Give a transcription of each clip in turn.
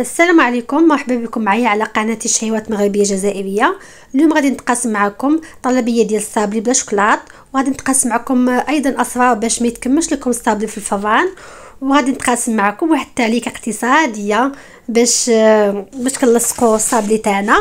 السلام عليكم، مرحبا بكم معايا على قناتي شهيوات مغربيه جزائريه. اليوم غادي نتقاسم معكم طلبيه ديال الصابلي بلا شوكولات، وغادي نتقاسم معكم ايضا اسرار باش ما يتكمش لكم الصابلي في الفران، وغادي نتقاسم معكم واحد التعليقه اقتصاديه باش كنلصقوا الصابلي تاعنا.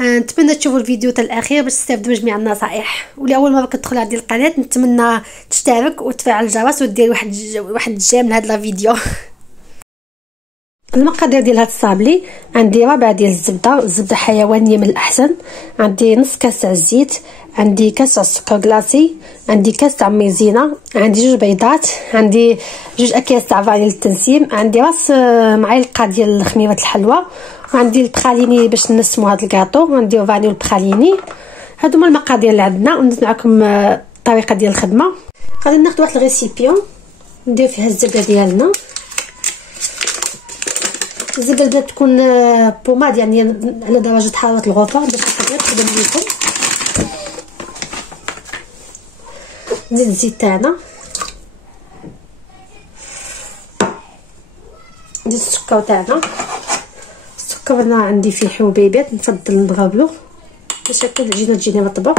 نتمنى تشوفوا الفيديو حتى الاخير باش تستافدوا جميع النصائح. ولاول مره كتدخل على القناه نتمنى تشترك وتفعل الجرس ودير واحد جيم لهذا الفيديو. المقادير ديال هاد الصابلي: عندي ربع ديال الزبده حيوانيه من الاحسن، عندي نص كاس تاع الزيت، عندي كاس تاع السكر كلاصي، عندي كاس تاع ميزينا، عندي 2 بيضات، عندي 2 اكياس تاع فانيل للتنسيم، عندي راس معلقه ديال خميره الحلوى، وعندي البخاليني باش نسمو هاد الكاطو، وعندي فانيل البخاليني. هادو هما المقادير اللي عندنا، وندير معكم الطريقه ديال الخدمه. غادي ناخذ واحد الريسيبيون ندير فيها الزبده ديالنا. الزبده بدات تكون بوماد، يعني على درجه حراره الغرفه باش تقدر تخدم لكم. نزيد الزيت تاعنا، نزيد السكر تاعنا. السكر انا عندي فيه حبيبات، نفضل نغربلو باش هكا العجينه تجيني رطبه.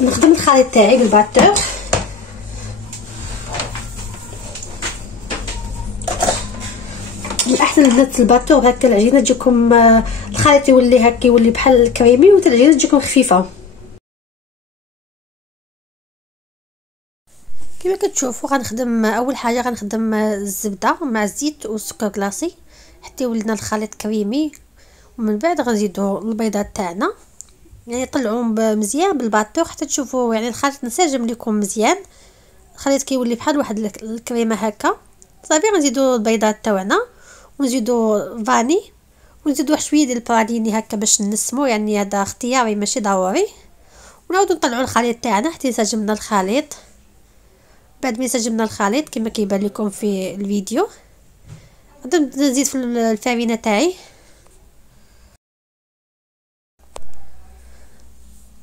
نخدم الخليط تاعي بالباتور. الاحسن البنات الباتور هكا العجينه تجيكم، الخليط يولي هكا يولي بحال الكريمي، وحتى العجينه تجيكم خفيفه. كما كتشوفوا غنخدم اول حاجه غنخدم الزبده مع الزيت والسكر كلاصي حتى يولي الخليط كريمي، ومن بعد غنزيدوا البيضات تاعنا، يعني طلعوهم مزيان بالباتور حتى تشوفوا يعني الخليط نسجم لكم مزيان. الخليط كيولي بحال واحد الكريمه هكا. صافي غنزيدوا البيضات تاعنا، ونزيدوا فاني، ونزيدوا واحد شويه ديال البراليني هكا باش نسمو، يعني هذا اختياري ماشي ضروري. ونعاودوا نطلعوا الخليط تاعنا حتى يسجمنا الخليط. بعد ما يسجمنا الخليط كما كيبان لكم في الفيديو، غنبدا نزيد في الفارينه تاعي.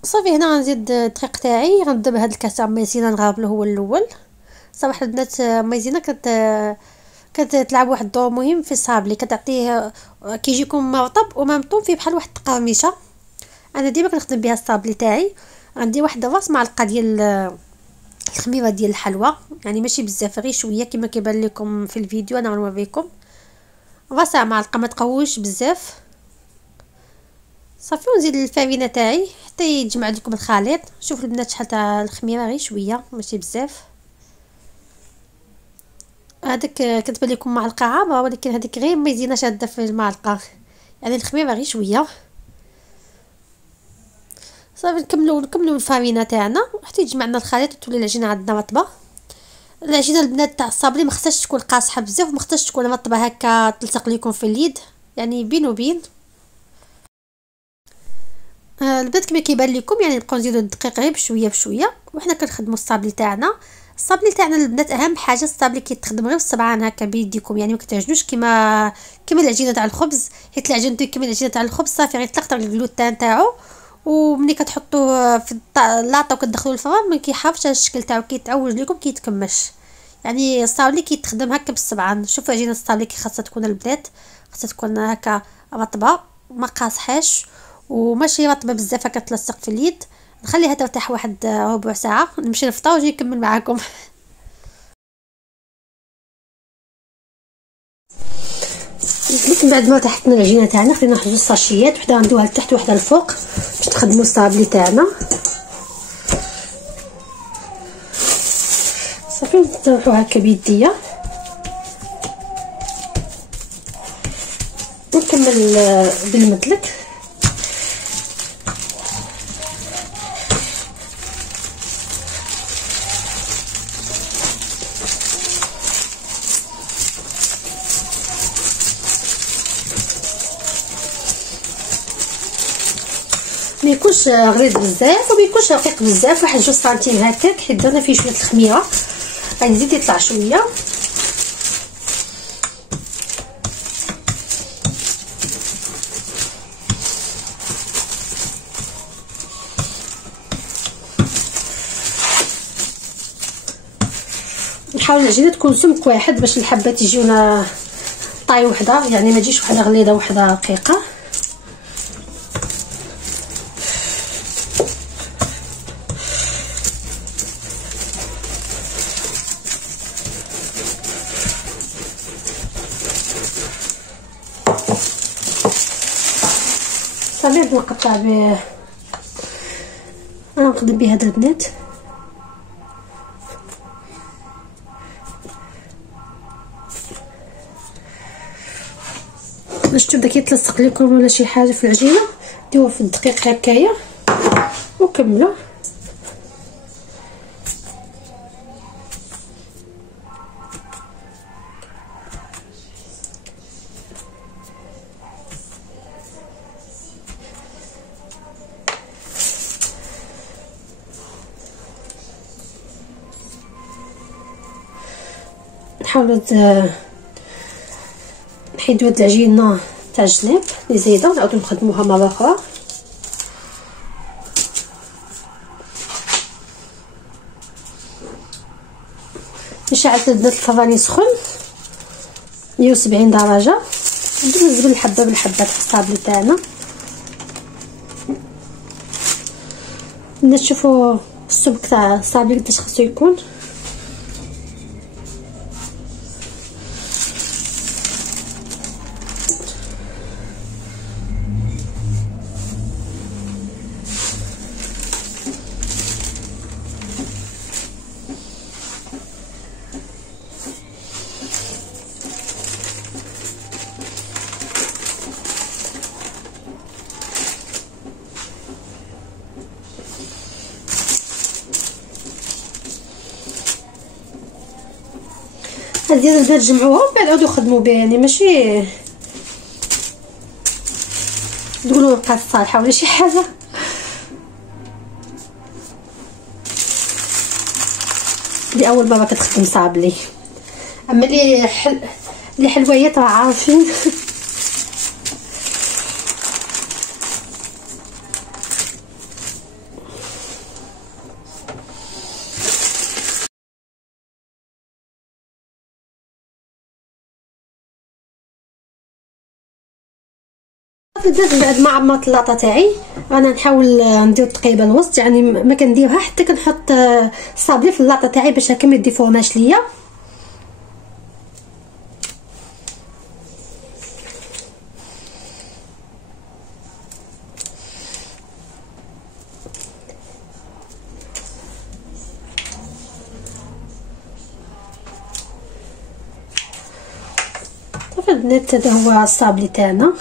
صافي هنا غنزيد الدقيق تاعي، غنبدا بهذا الكاس تاع مايزينا نغربلو هو الاول. صراحه البنات مايزينا كتلعب واحد الدور مهم في الصابلي، كتعطيه كيجيكم مرطب وممطوم فيه بحال واحد التقرميشه. انا ديما كنخدم بها الصابلي تاعي. عندي واحد راس معلقه ديال الخميره ديال الحلوى، يعني ماشي بزاف غير شويه كما كيبان لكم في الفيديو. انا غنوريكم راس معلقه، ما تقويش بزاف. صافي ونزيد الفارينه تاعي حتى يتجمع لكم الخليط. شوفوا البنات شحال تاع الخميره غير شويه ماشي بزاف. هذيك كتبان لكم معلقه عامره، ولكن هذيك غير ميزينه شاده في المعلقه، يعني الخميره غير شويه. صافي نكملوا الفارينه تاعنا حتى يتجمعنا الخليط وتولي العجينه عندنا رطبه. العجينه البنات تاع الصابلي ما خصهاش تكون قاصحه بزاف، وما خصهاش تكون رطبه هكا تلصق لكم في اليد، يعني بين وبين. البنات كما كيبان لكم يعني نبقاو نزيدو الدقيق غير بشويه بشويه وحنا كنخدموا الصابلي تاعنا. الصابلي تاعنا البنات اهم حاجه الصابلي كيتخدم غير بالصبعان هكا بيديكم، يعني ما كتعجنوش كما العجينه تاع الخبز، حيت العجينه كما العجينه تاع الخبز صافي غير تلقطوا الجلوتان تاعو، وملي كتحطوه في اللاطه وكتدخلوه الفران ما كيحافظش على الشكل تاعو، كيتعوج لكم كيتكمش. يعني الصابلي كيتخدم هكا بالصبعان. شوفوا عجينه الصابلي كي خاصها تكون البنات، خاصها تكون هكا رطبه ما قاصحاش وماشي رطبه بزاف هكا تلصق في اليد. نخليها ترتاح واحد ربع ساعه، نمشي نفطر وجي نكمل معكم. بعد ما تحطنا العجينه تاعنا خلينا نحطوا الساشيات، وحده غندوها لتحت وحده لفوق باش تخدموا الصابلي تاعنا. صافي نطرحوا هكا بيديا ونكمل بالمدلك. ما يكونش غليظ بزاف وما يكونش رقيق بزاف، واحد 2 سنتيم هكاك، حيت درنا فيه شويه الخميره غنزيد يطلع شويه. نحاول العجينه تكون سمك واحد باش الحبات يجيونا طاي وحده، يعني ما تجيش وحده غليظه وحده رقيقه. صافي نقطع انا نخدم بها هاد البنات. باش تبدا كيتلصق لكم ولا شي حاجه في العجينه ديروها في الدقيق هكايا وكملوا. نحاولوا نحيدو هاد العجينه تاع الجناب اللي زايده ونعاودو نخدموها مره اخرى. نشعل البنات الفران يسخن 170 درجه، نزبل الحبه بالحبه في الصابلي تاعنا. نشوفوا السمك تاع الصابلي قداش خاصو يكون. هادي البنات جمعوها ومن بعد عاودو خدموا بها، يعني ماشي تقولوا بقات صالحه ولا شي حاجه. دي اول مره كتخدم صابلي، اما اللي حلويات راه عارفين. البنات بعد ما عمرت اللاطه تاعي انا نحاول ندير تقريبا الوسط، يعني ما كنديرها حتى كنحط الصابلي في اللاطه تاعي باش هكا ما يديفورماش ليا. صافي البنات هذا هو الصابلي تاعنا.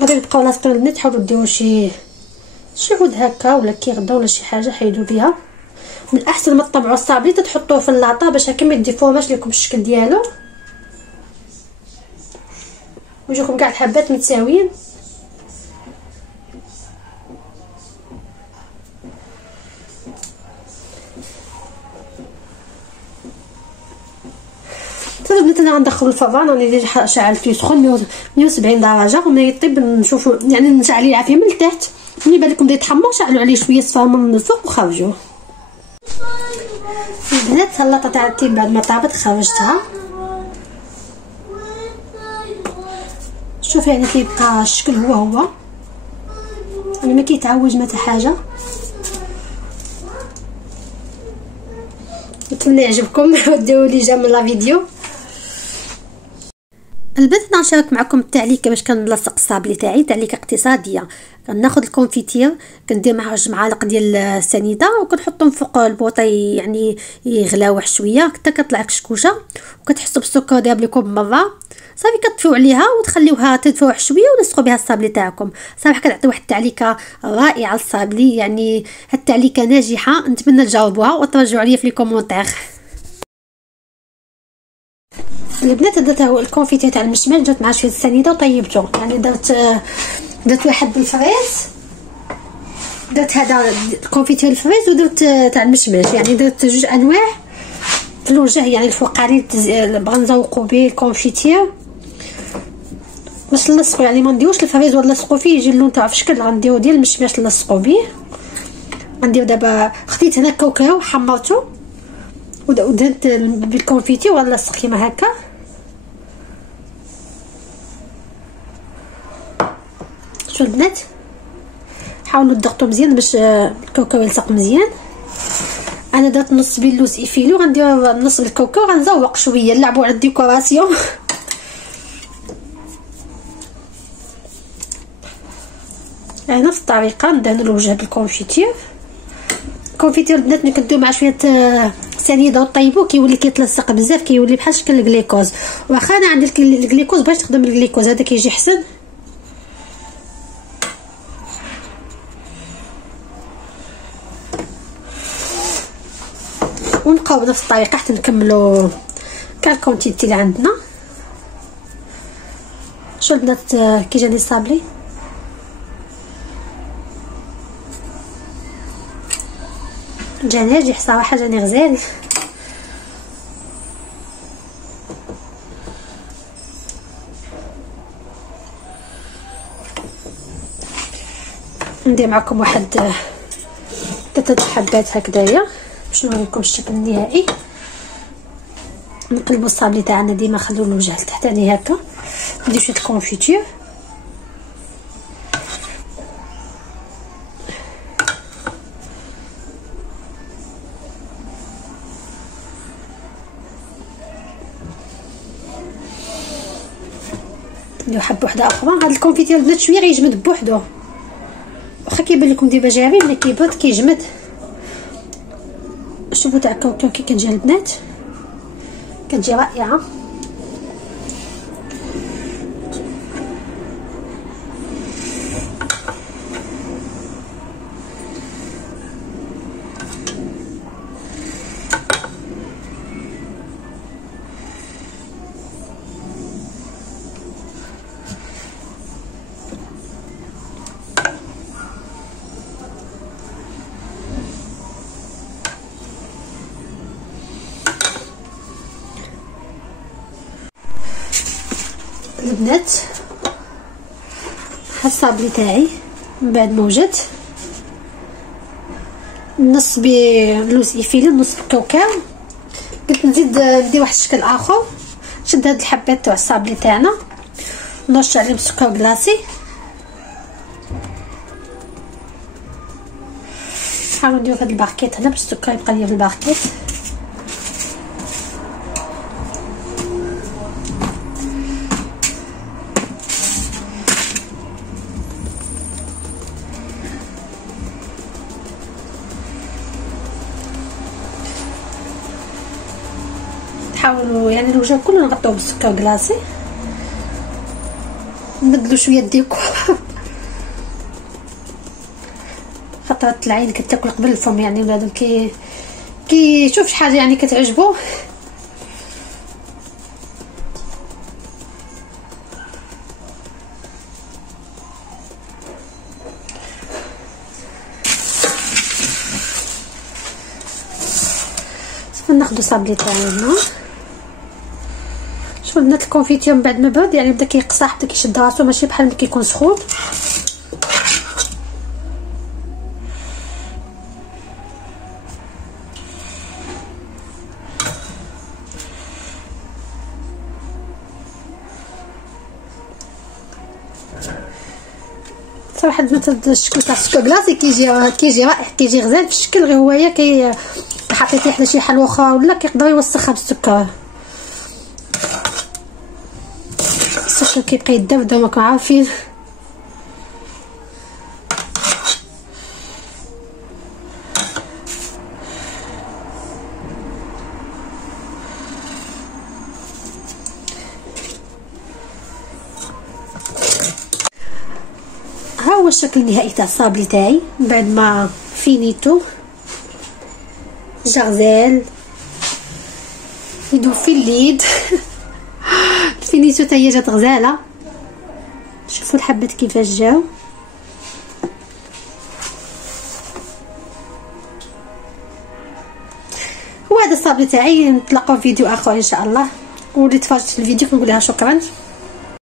غادي يبقاو لاصقين البنات، تحاولوا ديروا شي عود هكا ولا كيغدا ولا شي حاجه حيدوا بها. من الاحسن ما تطبعوا الصابلي تحطوه في اللاطه باش هكا ما يديفورماش لكم الشكل ديالو ويجيكم كاع الحبات متساويين. صافي البنات انا غندخل الفران، راني ديجا شعلته يسخن 170 درجه وملي يطيب نشوفوا، يعني نشعل عليه عافيه من التحت، ملي يبان لكم بدا يتحمر شعلوا عليه شويه صفار من الفوق وخرجوه. البنات اللاطه تاع التيب بعد ما طابت خرجتها، شوف يعني كيبقى الشكل هو يعني ما كيتعوج ما حتى حاجه. نتمنى يعجبكم وديروا لي جيم من لا فيديو. البنات انا نشارك معكم التعليق كيفاش كنلصق الصابلي تاعي، تعليق اقتصاديه. كناخذ الكونفيتير كندير معاه 2 معالق ديال السنيده وكنحطهم فوق البوطي، يعني يغلاو شويه حتى كطلع كشكوشه، وكتحسوا بالسكر دابل لكم مره. صافي كتطفيو عليها وتخليوها تدفوح شويه ولصقوا بها الصابلي تاعكم. صراحه كتعطي واحد التعليقه رائعه للصابلي، يعني هاد التعليقه ناجحه، نتمنى تجاوبوها وترجعوا لي في لي كومونتير. البنات درت هو الكونفيتير تاع المشمال، جات مع شويه السنيده وطيبته، يعني درت واحد بالفريز، درت هذا الكونفيتير الفريز ودرت تاع المشماش، يعني درت 2 انواع في الوجه يعني الفوقاني بغا نزوقو به الكونفيتير باش نلصقو، يعني ما نديروش الفريز ونلصقو فيه يجي اللون تاعو في شكل. غنديرو ديال المشماش نلصقو به. غندير دابا خديت هنا كاوكاو حمرته ودهنت بالكونفيتير ونلصق كيما هكا. شوف البنات حاولوا تضغطوا مزيان باش الكاوكاو يلصق مزيان. انا درت نص بيلوز ايفيلو، غندير نص الكاوكاو غنزوق شويه نلعبوا على الديكوراسيون. نفس الطريقه ندهنوا الوجه بالكونفيتير. الكونفيتير البنات ملي كديروا مع شويه سنيده وطيبوه كيولي كيتلصق بزاف، كيولي بحال شكل الكليكوز. واخا انا عندي الكليكوز باش نخدم الكليكوز هذا كيجي حسن. ونبقاو بنفس الطريقه حتى نكملوا كاع الكونتيتي اللي عندنا. شو البنات كي جاني صابلي جاني ناجح صراحه، جاني غزال. ندير معكم واحد 3 حبات هكذايا باش نوريكم الشكل النهائي. نقلبوا الصابلي تاعنا ديما، خليو الوجه لتحتاني هكا. ندير شويه الكونفيتير ندير حبه وحده اخرى. هذا الكونفيتير البنات شويه غيجمد بوحدو، واخا كيبان لكم ديما جاري ملي كيبرد كيجمد. شوفوا تاع الكاوكاو كي كتجي البنات، كتجي رائعه. البنات الصابلي تاعي من بعد ما وجدت نص بلوز ايفيلي نص بالكاوكاو، قلت نزيد ندير واحد الشكل اخر. شد هاد الحبات تاع الصابلي تاعنا نرش عليهم سكر كلاصي. نحاول ندير هاد الباكيت هنا باش السكر يبقى ليا في الباكيت. نحاولوا يعني الوجه كله نغطوه بالسكر كلاصي، نبدلو شويه الديكور. خطرات العين كتاكل قبل الفم، يعني ولادهم كي يشوف شي حاجه يعني كتعجبو ناخذ صابلي تاعنا. شوفوا البنات الكونفيتير من بعد ما برد يعني بدا كيقصح، بدا كيشد راسو، ماشي بحال ملي كيكون سخون. صراحه البنات هاد الشكل تاع السكر كلاصي كيجي رائع، كيجي غزال في الشكل. غير هويا حطيتيه حدا شي حلوه اخرى ولا كيقدر يوسخها بالسكر. السكر كيبقى يدبدب راكم عارفين. ها هو الشكل النهائي تاع الصابلي تاعي بعد ما فينيتو. جا غزال يدوب في اليد. فينيتو تا هي جات غزاله. شوفوا الحبات كيفاش جاو. هذا الصابلي تاعي. نتلاقاو في فيديو اخر ان شاء الله. واللي تفرجت في الفيديو كنقول لها شكرا.